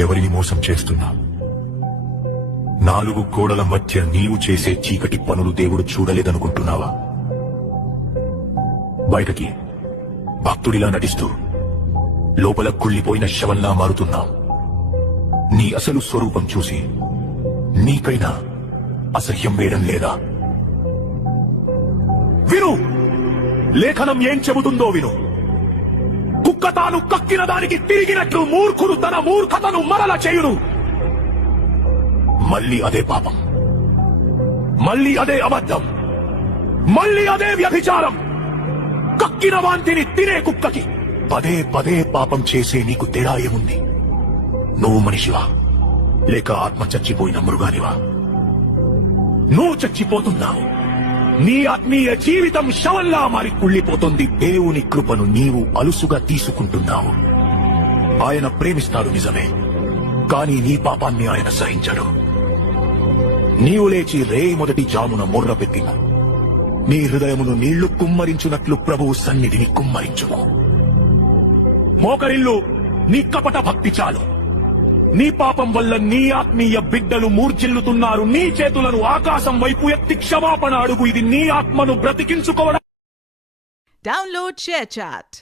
ఎవరిని మోసం చేస్తున్నావు? నాలుగు గోడల మధ్య నీవు చేసే చీకటి పనులు దేవుడు చూడలేదనుకుంటున్నావా? బయటకి భక్తుడిలా నటిస్తూ లోపల కుళ్ళిపోయిన శవంలా మారుతున్నావు. నీ అసలు స్వరూపం చూసి నీకైనా అసహ్యం వేయడం లేదా? విను, లేఖనం ఏం చెబుతుందో విను. కుక్క తాను కక్కిన దానికి తిరిగినట్లు మూర్ఖుడు తన మూర్ఖతను మరల చేయును. మళ్ళీ అదే పాపం, మళ్ళీ అదే అబద్ధం, మళ్ళీ అదే వ్యభిచారం. కక్కిన వాంతిని తినే కుక్కకి పదే పదే పాపం చేసే నీకు తేడా ఏముంది? నువ్వు మనిషివా లేక ఆత్మ చచ్చిపోయిన మృగానివా? నువ్వు చచ్చిపోతున్నావు. నీ ఆత్మీయ జీవితం శవంలా మారి కుళ్ళిపోతుంది. దేవుని కృపను నీవు అలుసుగా తీసుకుంటున్నావు. ఆయన ప్రేమిస్తాడు నిజమే, కానీ నీ పాపాన్ని ఆయన సహించడు. నీవు లేచి రేయి మొదటి జామున మొర్ర పెట్టిన నీ హృదయమును నీళ్లు కుమ్మరించున్నట్లు ప్రభువు సన్నిధిని కుమ్మరించుము. మోకరిల్లు, నీ కపట భక్తి చాలు. నీ పాపం వల్ల నీ ఆత్మీయ బిడ్డలు మూర్ఛిల్లుతున్నారు. నీ చేతులను ఆకాశం వైపు ఎత్తి క్షమాపణ అడుగు. ఇది నీ ఆత్మను బ్రతికించుకోవడం. Download ShareChat.